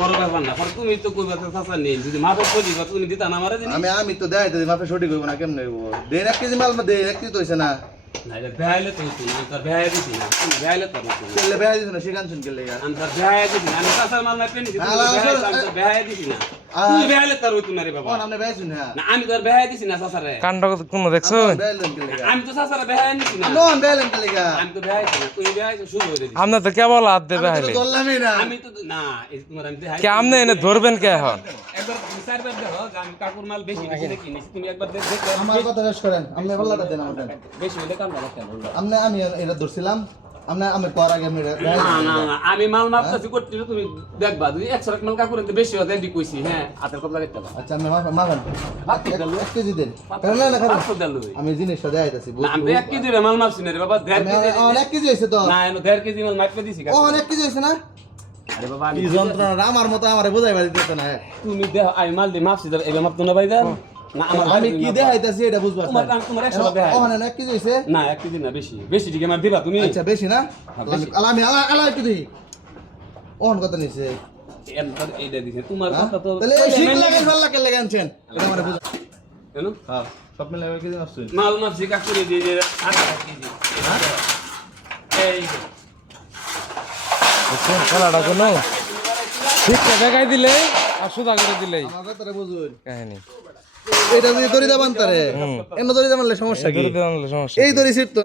বড় ব্যাপার না পরে তুমি তো কইবা তো চাচা নেই যদি মাপে করি বা তুমি দিতা না আমারে দিন আমি তো দেখাইতে মাপে সঠিক হইব না কেমনে হইব দেন 1 কেজি মাল দে 1 কেজি তো হইছে না না এটা বেহাইলে তো তুমি তো বেহাই দিছি না তুমি বেহাইলে তো কেলে বেহাই দিছ না শিখান শুন কেলে আমি তো বেহাই দিছি না আমি চাচার মাল মাপে নিছি তুমি বেহাই দিছি না তুমি বেহাইলে তো তুমি রে বাবা কোন আপনি বেহাই শুন হ্যাঁ না আমি তো বেহাই দিছি না চাচারে কাণ্ড কোন দেখছো আমি তো চাচারে বেহাই নিছি না নোন বেলেন কেলে আমি তো বেহাই দিছি না তুমি বেহাই শুরু হয়ে দিছি আপনি তো কেবল হাত দেবে হাইলে ধরলামই না আমি তো না এই তোমার আমি দেখাই কে আপনি এনে ধরবেন কে এখন একবার চারবার দেখো যে আমি কাকুর মাল বেশি বেশি দেখি নিছি তুমি একবার দেখো আমার কথা শেষ করেন আপনি বললাটা দেন আমাদের বেশি হলে কাম না কেন আমি এটা ধরছিলাম আমি কর আগে আমি না আমি মাল মাপতাছি করতে তুমি দেখবা তুই 100 মাল কাকুর বেশি হতে দি কইছি হ্যাঁ হাতের কবলা করতে পারবা আচ্ছা আমি মাগান বাকি গেল 1 কেজি দেন না না খারাপ আসল দেল আমি জিনিসটা দেখাইতাছি না আমি 1 কেজি মাল মাপছি না রে বাবা 1.5 কেজি 1 কেজি হইছে তো না এনো 1.5 কেজি মাল মাপতে দিছি ও 1 কেজি হইছে না আরে বাবা আমি এই যন্ত্রণা আমার মতো আমারে বুঝাইবা দিতে না তুমি দেখ আমি মাল দি মাপছি এবার মাপতো না ভাই দেন না আমি কি দেখাইতাছি এটা বুঝবা তোমার 100 দেখাই ও না 1 কেজি হইছে না 1 কেজি না বেশি বেশি দিকে মার দিবা তুমি আচ্ছা বেশি না বেশি। আমি আলা একটু দিই ওহন কত নিছে এইটা দিছে তোমার কথা তো তাহলে এই শিখ লাগে ভাল লাগে লাগে আনছেন এটা আমারে বুঝা কেন হ্যাঁ সব মিলে এক কেজি আসছে মাল মাপছি কাকুরে দিয়ে যে 8 কেজি এই খেলাটা কোনো শিক্ষা দেখাই দিলে আর সুদা করে দিলেই আমার কথাটা বুঝুন কাহিনী এটা যদি দড়ি দাবান তারে এন্ন দড়ি দাবানলে সমস্যা কি সমস্যা এই দড়ি সিট তো